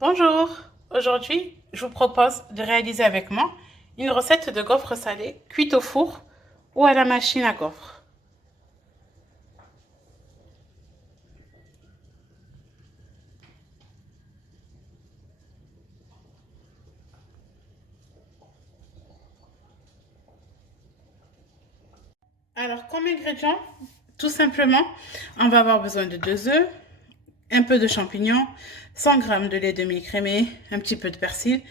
Bonjour, aujourd'hui je vous propose de réaliser avec moi une recette de gaufres salées cuites au four ou à la machine à gaufres. Alors comme ingrédients, tout simplement, on va avoir besoin de 2 œufs, un peu de champignons, 100 g de lait demi-écrémé, un petit peu de persil.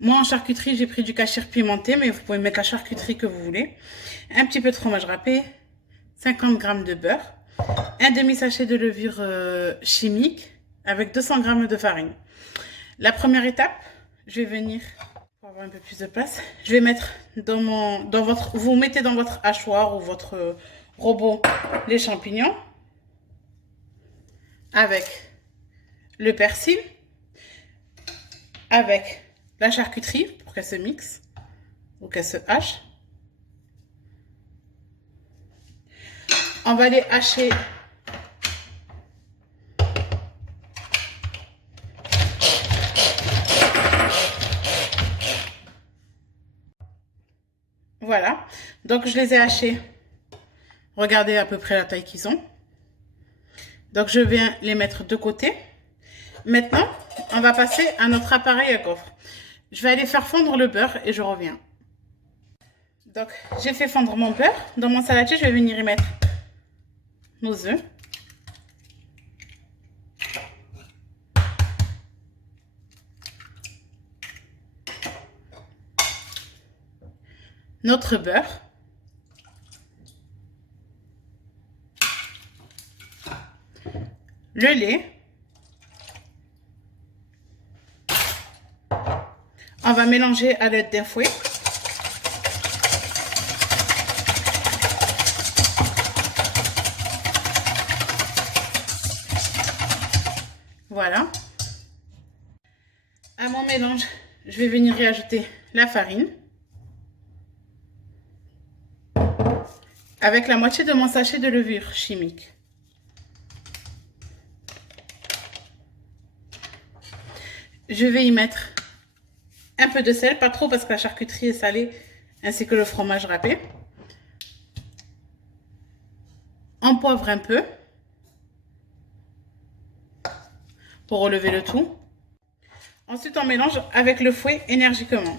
Moi en charcuterie j'ai pris du cachir pimenté, mais vous pouvez mettre la charcuterie que vous voulez. Un petit peu de fromage râpé, 50 g de beurre, un demi-sachet de levure chimique avec 200 g de farine. La première étape, je vais venir, pour avoir un peu plus de place, je vais mettre vous mettez dans votre hachoir ou votre robot les champignons avec le persil, avec la charcuterie pour qu'elle se mixe ou qu'elle se hache. On va les hacher voilà, donc je les ai hachés. Regardez à peu près la taille qu'ils ont. Donc je viens les mettre de côté. Maintenant, on va passer à notre appareil à gaufres. Je vais aller faire fondre le beurre et je reviens. Donc j'ai fait fondre mon beurre. Dans mon saladier, je vais venir y mettre nos œufs. Notre beurre. Le lait. On va mélanger à l'aide d'un fouet. Voilà. À mon mélange, je vais venir y ajouter la farine. Avec la moitié de mon sachet de levure chimique. Je vais y mettre un peu de sel, pas trop parce que la charcuterie est salée, ainsi que le fromage râpé. On poivre un peu pour relever le tout. Ensuite, on mélange avec le fouet énergiquement.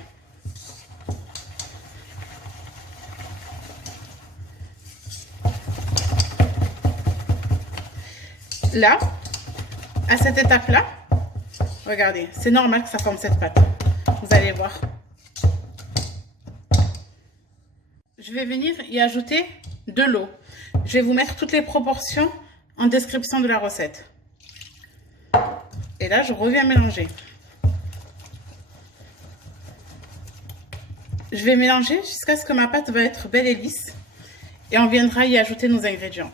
Là, à cette étape-là, regardez, c'est normal que ça forme cette pâte. Vous allez voir. Je vais venir y ajouter de l'eau. Je vais vous mettre toutes les proportions en description de la recette. Et là, je reviens mélanger. Je vais mélanger jusqu'à ce que ma pâte va être belle et lisse. Et on viendra y ajouter nos ingrédients.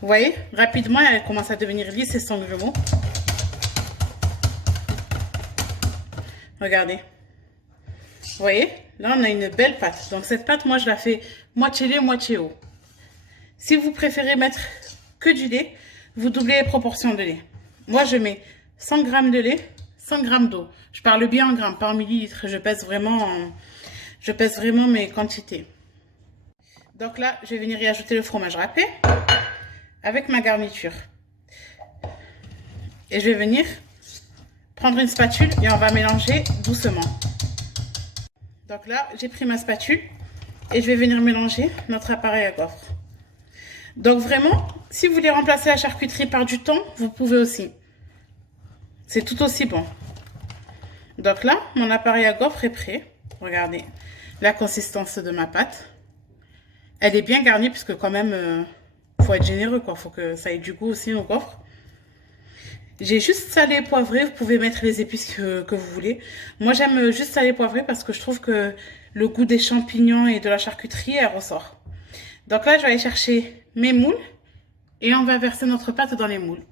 Vous voyez, rapidement, elle commence à devenir lisse et sans grumeaux. Regardez. Vous voyez, là, on a une belle pâte. Donc, cette pâte, moi, je la fais moitié lait, moitié eau. Si vous préférez mettre que du lait, vous doublez les proportions de lait. Moi, je mets 100 g de lait, 100 g d'eau. Je parle bien en grammes, pas en millilitres. Je pèse vraiment mes quantités. Donc là, je vais venir y ajouter le fromage râpé avec ma garniture. Et je vais venir prendre une spatule et on va mélanger doucement. Donc là, j'ai pris ma spatule et je vais venir mélanger notre appareil à gaufres. Donc vraiment, si vous voulez remplacer la charcuterie par du thon, vous pouvez aussi. C'est tout aussi bon. Donc là, mon appareil à gaufres est prêt. Regardez la consistance de ma pâte. Elle est bien garnie puisque quand même, faut être généreux, quoi. Faut que ça ait du goût aussi aux gaufres. J'ai juste salé et poivré. Vous pouvez mettre les épices que vous voulez. Moi, j'aime juste salé et poivré parce que je trouve que le goût des champignons et de la charcuterie, elle ressort. Donc là, je vais aller chercher mes moules et on va verser notre pâte dans les moules.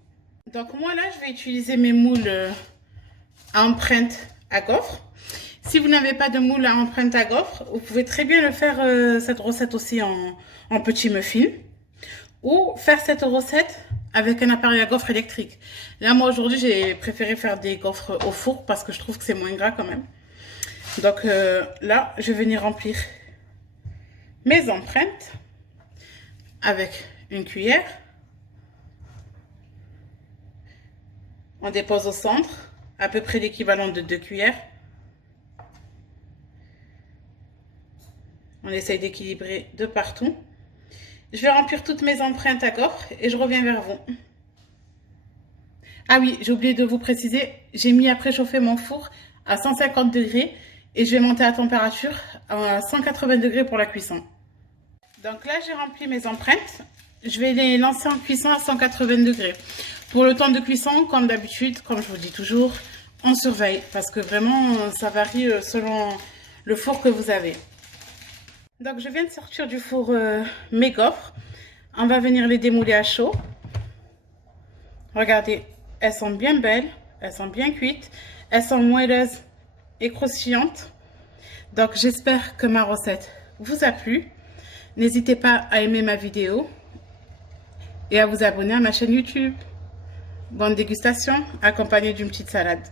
Donc moi, là, je vais utiliser mes moules à empreinte à gaufres. Si vous n'avez pas de moule à empreinte à gaufres, vous pouvez très bien le faire, cette recette aussi en petits muffins. Ou faire cette recette avec un appareil à gaufres électrique. Là, moi, aujourd'hui, j'ai préféré faire des gaufres au four parce que je trouve que c'est moins gras quand même. Donc là, je vais venir remplir mes empreintes avec une cuillère. On dépose au centre, à peu près l'équivalent de 2 cuillères. On essaye d'équilibrer de partout. Je vais remplir toutes mes empreintes à gaufres et je reviens vers vous. Ah oui, j'ai oublié de vous préciser, j'ai mis à préchauffer mon four à 150 degrés et je vais monter la température à 180 degrés pour la cuisson. Donc là, j'ai rempli mes empreintes. Je vais les lancer en cuisson à 180 degrés. Pour le temps de cuisson, comme d'habitude, comme je vous dis toujours, on surveille parce que vraiment, ça varie selon le four que vous avez. Donc, je viens de sortir du four mes gaufres. On va venir les démouler à chaud. Regardez, elles sont bien belles, elles sont bien cuites, elles sont moelleuses et croustillantes. Donc, j'espère que ma recette vous a plu. N'hésitez pas à aimer ma vidéo et à vous abonner à ma chaîne YouTube. Bonne dégustation, accompagnée d'une petite salade.